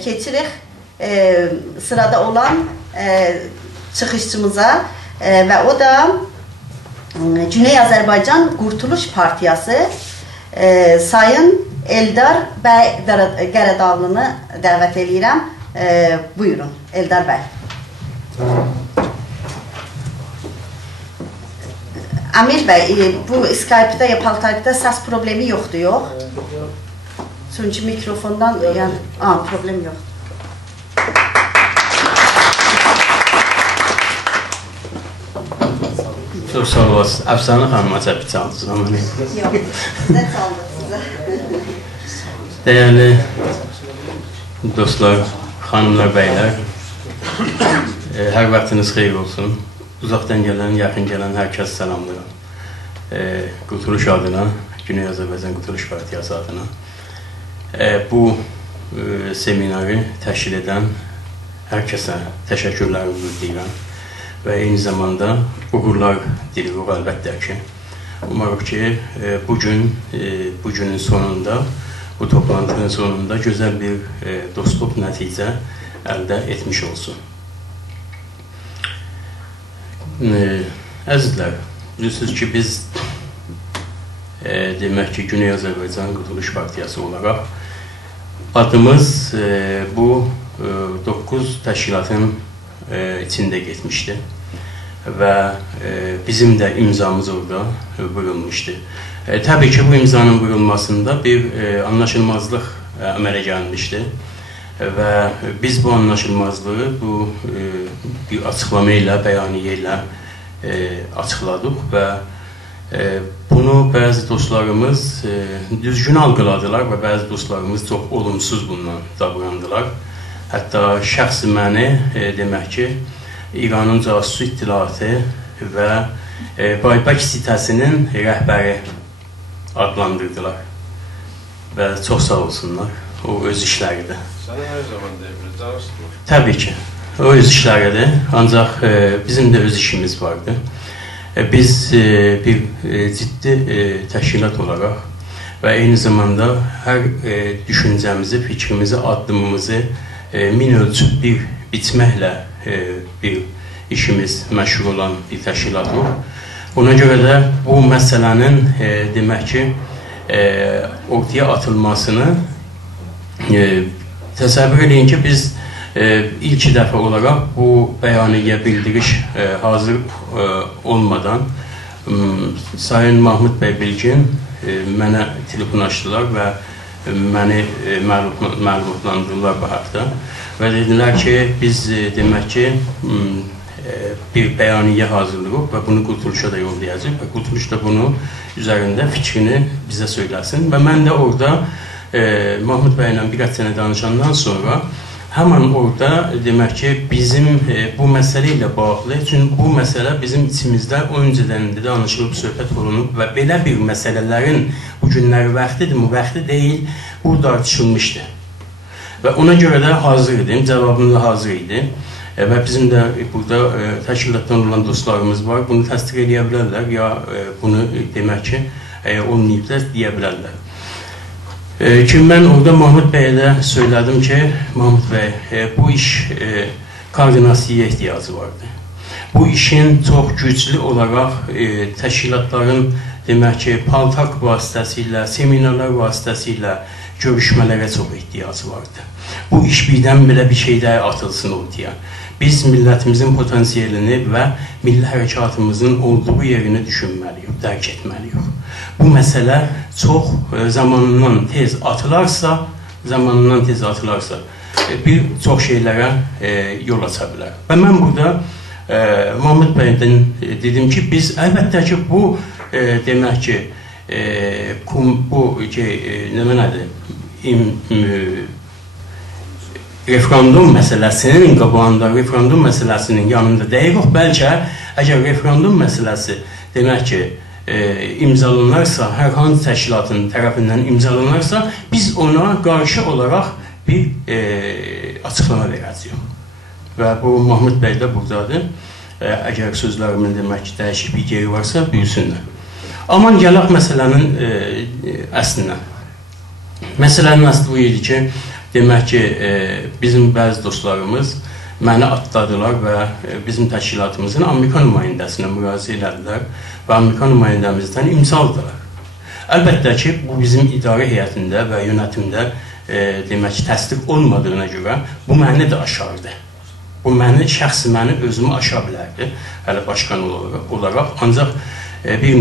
keçirik sırada olan çıxışçımıza və o da Güney Azərbaycan Qurtuluş Partiyası Sayın Eldar bəy Qəradağlını dəvət edirəm. Buyurun, Eldar bəy. Amil bəy, bu Skype-da ya Paltayda səs problemi yoxdur, yox? Çünki mikrofondan problem yoxdur. Çox sağ olasın. Əfsanə xanıma çəpi çaldınız ama ne? Yox, sizə çaldıq sizə. Değerli dostlar, xanımlar, bəylər, hər vaxtınız xeyir olsun. Uzaqdan gələn, yaxın gələn hər kəs salamlayıram. Qurtuluş adına, Güney Azərbaycan Qurtuluş Partiyası adına bu seminarı təşkil edən hər kəsə təşəkkürlərimi bildirirəm və eyni zamanda uğurlar dilirik əlbəttə ki. Umarım ki, bugünün sonunda, bu toplantının sonunda gözəl bir dostluq nəticə əldə etmiş olsun. Əzizlər, bilirsiniz ki, biz demək ki, Güney Azərbaycan Qurtuluş Partiyası olaraq adımız bu 9 təşkilatın içində getmişdi və bizim də imzamız orada vurulmuşdu. Təbii ki, bu imzanın vurulmasında bir anlaşılmazlıq əmələ gəlmişdi və biz bu anlaşılmazlığı bir açıqlama ilə, bəyaniyyə ilə açıqladıq və bunu bəzi dostlarımız düzgün algıladılar və bəzi dostlarımız çox olumsuz bundan davrandılar. Hətta şəxsi məni demək ki, İranın casus ittilatı və Baybək sitəsinin rəhbəri adlandırdılar və çox sağ olsunlar, o öz işləridir. Səni hər zaman deyiblər, casusdur. Təbii ki, o öz işləridir, ancaq bizim də öz işimiz vardı. Biz bir ciddi təşkilat olaraq və eyni zamanda hər düşüncəmizi, fikrimizi, addımımızı min ölçüb bir biçməklə bir işimiz məşğul olan bir təşkilatdır. Buna görə də bu məsələnin demək ki, ortaya atılmasını təsəvvür edin ki, biz ilk dəfə olaraq bu bəyaniyyə bildiriş hazır olmadan Sayın Mahmud bəy Bilgin mənə telefon açdılar və məni məlumatlandırdılar bu haqda və dedilər ki, biz demək ki, bir bəyaniyyə hazırlıyıq və bunu Qurtuluşa da yollayacaq və Qurtuluş da bunu üzərində fikrini bizə söyləsin və mən də orada Mahmud bəylə birkaç sənə danışandan sonra həman orada demək ki, bizim bu məsələ ilə bağlı, çünki bu məsələ bizim içimizdə öncədən də danışılıb, söhbət olunub və belə bir məsələlərin bu günləri vaxtıdır, vaxtı deyil, bu tartışılmışdı. Və ona görə də hazır idim, cavabım da hazır idi və bizim də burada təşkilatdan olan dostlarımız var, bunu təsdiq edə bilərlər, ya bunu demək ki, olmayıblar, deyə bilərlər. Ki, mən orada Mahmud bəyə də söylədim ki, Mahmud bəy, bu iş koordinasiyaya ihtiyacı vardı. Bu işin çox güclü olaraq təşkilatların demək ki, paltak vasitəsilə, seminarlar vasitəsilə görüşmələrə çox ihtiyacı vardı. Bu iş birdən belə bir şeydə atılsın ortaya. Biz millətimizin potansiyelini və milli hərəkatımızın olduğu yerini düşünməliyik, dərk etməliyik. Bu məsələ çox zamanından tez atılarsa, bir çox şeylərə yol aça bilər. Və mən burada Mahmud bəydən dedim ki, biz əlbəttə ki, bu demək ki, referendum məsələsinin qabağında, referendum məsələsinin yanında deyirik, bəlkə əgər referendum məsələsi demək ki, imzalanarsa, hər hansı təşkilatın tərəfindən imzalanarsa, biz ona qarşı olaraq bir açıqlama verəcəyik. Və bu Mahmud bəy də buradadır. Əgər sözlərimin demək ki, dəyişik bir yeri varsa, büyüsünlər. Aman gələk məsələnin əslinə. Məsələnin əsli bu idi ki, demək ki, bizim bəzi dostlarımız məni atladılar və bizim təşkilatımızın Amerika nümayəndəsinə müraciət elədilər və Amerika nümayəndəmizdən imza aldılar. Əlbəttə ki, bu bizim idarə heyətində və yönetimdə demək ki, təsdiq olmadığına görə bu məni də aşardı. Bu məni, şəxsi məni özümü aşa bilərdi, hələ başqan olaraq, ancaq bir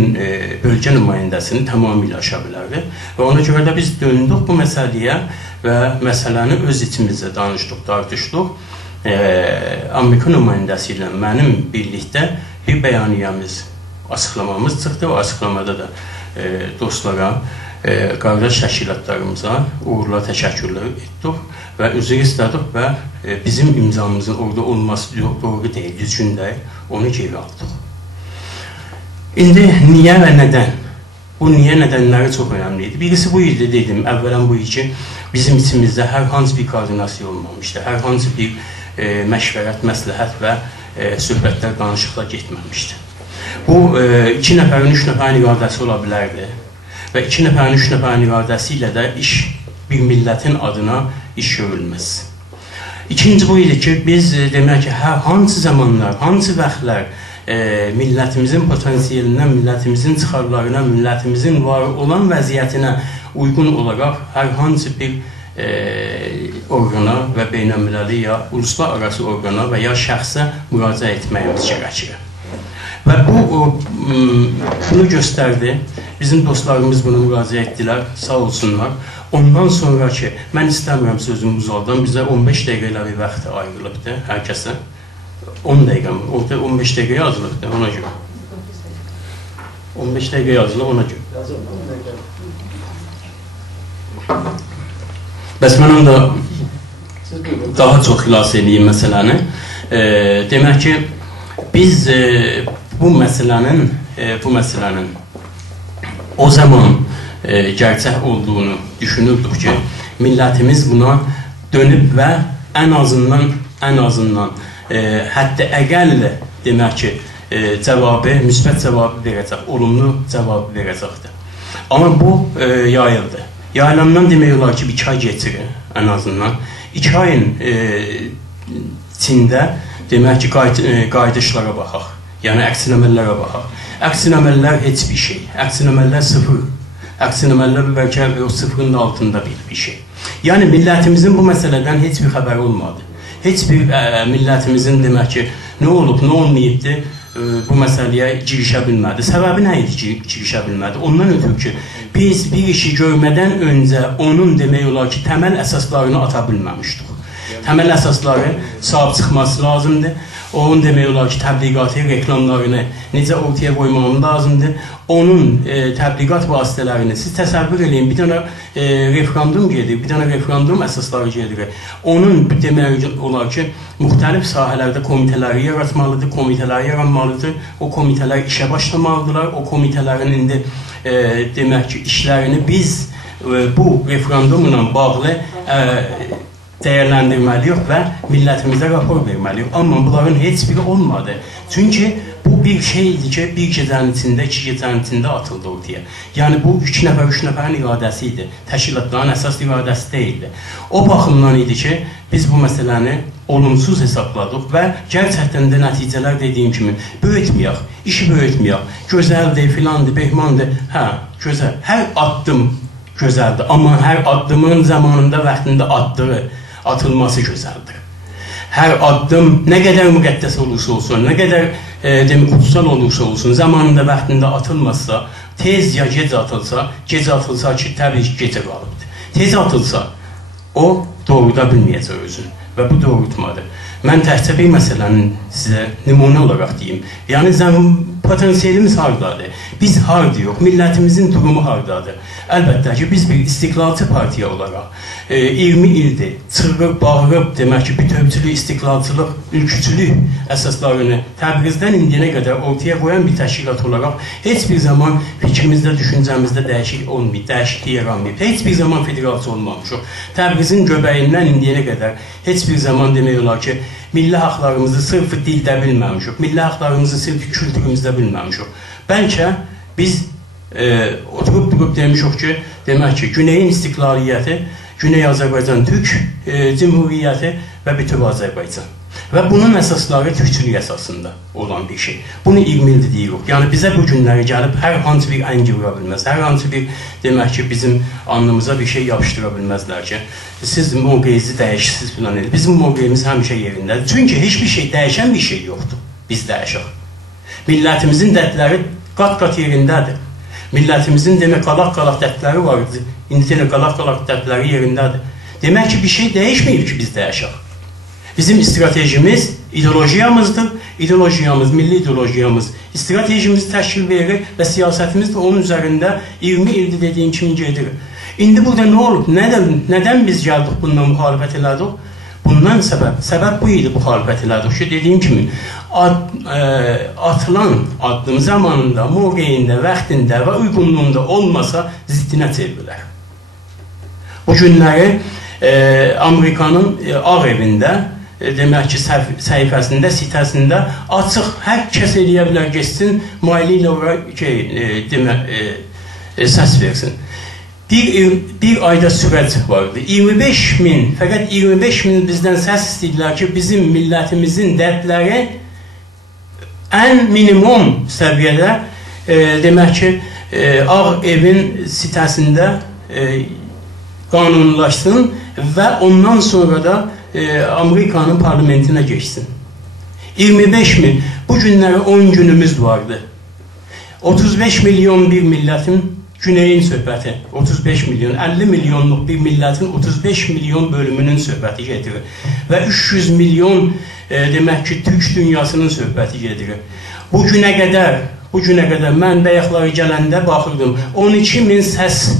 bölgə nümayəndəsini tamamilə aşa bilərdi və ona görə də biz döndük bu məsələyə və məsələni öz içimizdə danışdıq, tartışdıq. Amerika nümayəndəsi ilə mənim birlikdə bir bəyaniyəmiz, açıqlamamız çıxdı və açıqlamada da dostlara, qardaş təşkilatlarımıza uğurla təşəkkürlər etdik və üzr istədik və bizim imzamızın orada olması doğru deyil, düzgün deyil, onu geri aldıq. İndi niyə və nədən? Bu niyə nədənləri çox önemliydi. Birisi bu idi dedim, əvvələn bu idi ki, bizim içimizdə hər hansı bir koordinasiya olmamışdı, hər hansı bir məşvərət, məsləhət və söhbətlər, danışıqlar getməmişdi. Bu, 2 nəfərin, 3 nəfərin iradəsi ola bilərdi və 2 nəfərin, 3 nəfərin iradəsi ilə də iş, bir millətin adına iş görülməz. İkinci bu idi ki, biz demək ki, hər hansı zamanlar, hansı vaxtlar millətimizin potansiyelinə, millətimizin çıxarlarına, millətimizin var olan vəziyyətinə uyğun olaraq hər hansı bir orqana və beynəlmiləli ya uluslararası orqana və ya şəxsə müraciət etməyimiz gərəkir. Və bu, şunu göstərdi, bizim dostlarımız bunu müraciət etdilər, sağ olsunlar. Ondan sonra ki, mən istəmirəm sözümü uzaldan, bizə 15 dəqiqələ bir vaxt ayrılıbdır hər kəsə. 10 dəqiqə mi? Orada 15 dəqiqə yazılıbdır, ona görə. 15 dəqiqə yazılıb, ona görə. Bəs mən onda daha çox xilas edeyim məsələni. Demək ki, biz bu məsələnin o zaman gerçək olduğunu düşünürdük ki, millətimiz buna dönüb və ən azından hətta əqəllə demək ki, cavabı, müsbət cavabı verəcək, olumlu cavabı verəcəkdir. Amma bu yayıldı. Yayılandan demək olar ki, 2 ay geçirir ən azından. 2 ayın içində demək ki, qayıdışlara baxaq, yəni əksinəməllərə baxaq. Əksinəməllər heç bir şey, əksinəməllər sıfır, əksinəməllər bəlkə o sıfırın altında bir şey. Yəni millətimizin bu məsələdən heç bir xəbəri olmadı. Heç bir millətimizin demək ki, nə olub, nə olmayıbdır, bu məsələyə girişə bilmədi. Səbəbi nə idi ki, girişə bilmədi? Ondan ötürü ki, biz bir işi görmədən öncə onun demək olar ki, təməl əsaslarını ata bilməmişdik. Təməl əsasları sahib çıxması lazımdır. Onun demək olar ki, təbliğatı, reklamlarını necə ortaya qoymamız lazımdır. Onun təbliğat vasitələrini siz təsəvvür edin, bir dənə referendum gedir, bir dənə referendum əsasları gedir. Onun demək olar ki, müxtəlif sahələrdə komitələri yaratmalıdır, komitələri yaranmalıdır. O komitələr işə başlamalıdırlar. O komitələrin indi demək ki, işlərini biz bu referendumla bağlı dəyərləndirməliyik və millətimizə rapor verməliyik. Amma bunların heç biri olmadı. Çünki bu bir şeydir ki, bir gecənin içində, 2 gecənin içində atıldı ortaya. Yəni bu 2 nəfər, 3 nəfərin iradəsi idi. Təşkilatların əsas iradəsi deyildi. O baxımdan idi ki, biz bu məsələni olumsuz hesabladıq və gerçəkdən də nəticələr dediyim kimi böyütməyək, işi böyütməyək. Gözəldir, filandır, behmandır. Hə, gözəl. Hər addım gözəldir. Amma hər addımın zamanında, vaxtında atılması gözəldir. Hər addım nə qədər müqəddəs olursa olsun, nə qədər kutsal olursa olsun, zamanında, vaxtında atılmazsa, tez ya gec atılsa ki, təbii ki, gecə qalıbdır. Tez atılsa, o doğruda bilməyəcək özünü və bu doğrultmadır. Mən təhcə bir məsələnin sizə nümunə olaraq deyim. Yəni, potansiyelimiz hardadır? Biz hardayıq, millətimizin durumu hardadır? Əlbəttə ki, biz bir istiqlalçı partiya olaraq 20 ildir çırqıb, bağırıb, demək ki, bütövçülük, istiqlalçılıq, ülküçülük əsaslarını Təbrizdən indiyənə qədər ortaya qoyan bir təşkilat olaraq heç bir zaman fikrimizdə, düşüncəmizdə dəyişiklik olmayıb, dəyişiklik yaranmayıb, heç bir zaman federalçı olmamışıq. Təbrizin göbəyindən indiyənə qədər heç bir zaman demək olar ki, milli haqlarımızı sırf dildə bilməmişik, milli haqlarımızı sırf kültürümüzdə bilməmişik. Bəlkə biz oturub demişik ki, demək ki, Güneyin istiqlaliyyəti, Güney Azərbaycan Türk Cumhuriyyəti və bütün Azərbaycan. Və bunun əsasları türkçülük əsasında olan bir şey. Bunu 20 ildir deyirik. Yəni bizə bu günləri gəlib hər hansı bir əngi vura bilməz, hər hansı bir demək ki, bizim alnımıza bir şey yapışdıra bilməzlər ki, siz mövqeyinizi dəyişirsiniz filan edir. Bizim mövqeyimiz həmişə yerindədir. Çünki heç bir şey dəyişən bir şey yoxdur. Biz dəyişək. Millətimizin dərdləri qat-qat yerindədir. Millətimizin demək qalaq-qalaq dərdləri var. İndi yenə qalaq-qalaq dərdləri yerindədir. Demək ki, bir şey dəyişməyib ki, biz dəyişək. Bizim stratejimiz ideolojiyamızdır. İdeolojiyamız, milli ideolojiyamız stratejimizi təşkil verir və siyasətimiz də onun üzərində 20 ildir dediyim kimi gedir. İndi burada nə olub? Nədən biz gəldik bundan müxalifət elədik? Bundan səbəb bu idi müxalifət elədik ki, dediyim kimi atılan addım zamanında, mövqeyində, vaxtında və uyğunluğunda olmasa ziddinə çevirilər. Bu günləri Amerikanın Ağ evində demək ki, səhifəsində, sitəsində açıq hər kəs eləyə bilər, geçsin, mali ilə səs versin. Bir ayda sürət vardı. 25 min, fəqət 25 min bizdən səs istəyirlər ki, bizim millətimizin dərdləri ən minimum səviyyədə demək ki, Ağ evin sitəsində qanunlaşsın və ondan sonra da Amerikanın parlamentinə geçsin. 25 min, bu günləri 10 günümüz vardı. 35 milyon bir millətin güneyin söhbəti, 35 milyon, 50 milyonluq bir millətin 35 milyon bölümünün söhbəti gedirir. Və 300 milyon demək ki, Türk dünyasının söhbəti gedirir. Bu günə qədər mən bəyəxları gələndə baxırdım, 12 min səs,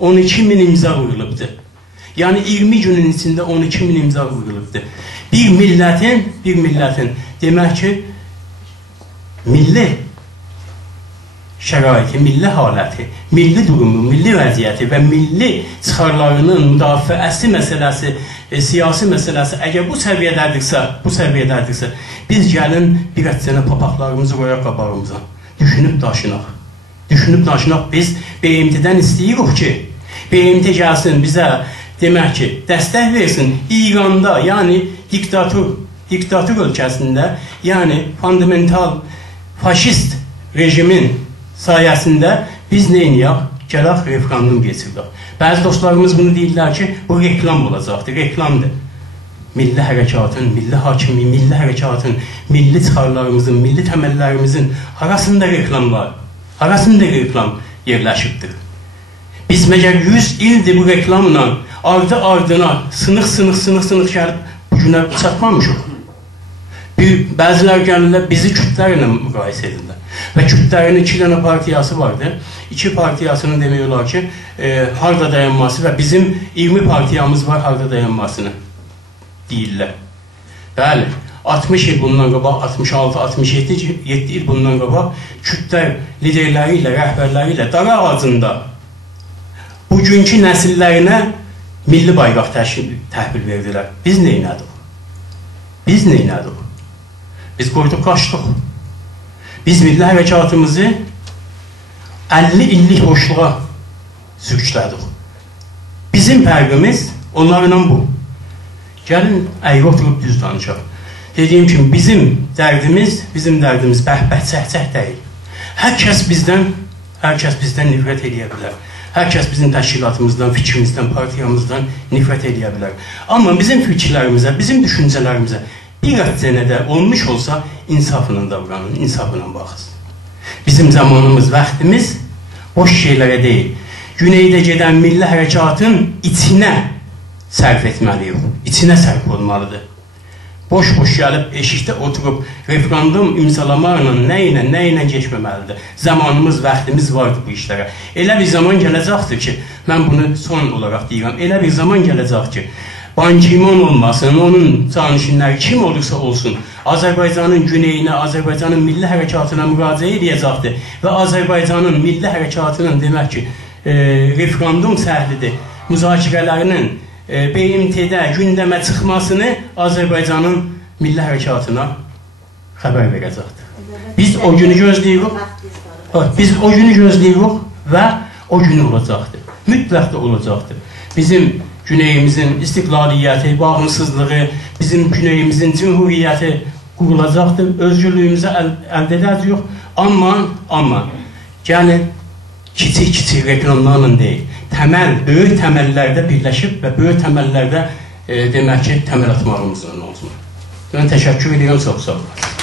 12 min imza vurulubdur. Yəni 20 günün içində 12 min imza vurulubdur. Bir millətin demək ki, milli şəraiti, milli haləti, milli durumu, milli vəziyyəti və milli çıxarlarının müdafiəsi məsələsi, siyasi məsələsi əgər bu səviyyədədirsə, biz gəlin bir ətcənə papaqlarımızı qoyaq qabağımıza, düşünüb daşınaq, biz BMT-dən istəyirik ki, BMT gəlsin bizə, demək ki, dəstək versin İranda, yəni diktator ölkəsində, yəni fundamental faşist rejimin sayəsində biz neyniyək? Gələk referendum geçirdik. Bəzi dostlarımız bunu deyirlər ki, bu reklam olacaqdır, reklamdır. Milli hərəkatın, milli hakimi, milli hərəkatın, milli çıxarlarımızın, milli təməllərimizin arasında reklam yerləşibdir. Biz məgər 100 ildir bu reklamla ardı-ardına, sınıq gəlib bu günə çatmamışıq. Bəzilər gəlirlər, bizi kütlərlə müqayisə edirlər. Və kütlərin 2 dənə partiyası vardı. 2 partiyasının demək olar ki, harda dayanması və bizim 20 partiyamız var harda dayanmasını deyirlər. Bəli, 60 il bundan qabaq, 66-67 il bundan qabaq kütlər liderləri ilə, rəhbərləri ilə dar ağacında bugünkü nəsillərinə milli bayraq təhvil verdilər. Biz neynədik? Biz qoyduq, qaçdıq. Biz milli hərəkatımızı 50 illik boşluğa sürüklədik. Bizim fərqimiz onlarla bu. Gəlin, əyri oturub düz danışaq. Dediyim kimi, bizim dərdimiz bəhbət-səhcək deyil. Hər kəs bizdən nifrət edə bilər. Hər kəs bizim təşkilatımızdan, fikrimizdən, partiyamızdan nifrət edə bilər. Amma bizim fikirlərimizə, bizim düşüncələrimizə bir ətcənədə olmuş olsa, insafla davranın, insafla baxın. Bizim zamanımız, vaxtımız boş şeylərə deyil. Güneydə gedən milli hərəkatın içinə sərf etməliyik, içinə sərf olmalıdır. Boş-boş gəlib, eşikdə oturub, referendum imzalamaqla nə ilə geçməməlidir. Zamanımız, vaxtımız vardır bu işlərə. Elə bir zaman gələcəkdir ki, mən bunu son olaraq deyirəm, elə bir zaman gələcək ki, Ban Ki-moon olmasın, onun canişinləri kim olursa olsun, Azərbaycanın güneyinə, Azərbaycanın milli hərəkatına müraciət edəcəkdir və Azərbaycanın milli hərəkatının demək ki, referendum səhlidir, müzakirələrinin BMT-də gündəmə çıxmasını Azərbaycanın milli hərəkatına xəbər verəcəkdir. Biz o günü gözləyirik və o günü olacaqdır. Mütləq də olacaqdır. Bizim güneyimizin istiqlaliyyəti, bağımsızlığı, bizim güneyimizin cümhuriyyəti qurulacaqdır, özgürlüyümüzü əldə edəcəyik. Amma gəlin kiçik reklamlarla deyil, böyük təməllərdə birləşib və böyük təməllərdə demək ki, təməl atmağımız olsun. Mən təşəkkür edirəm, çox sağ olun.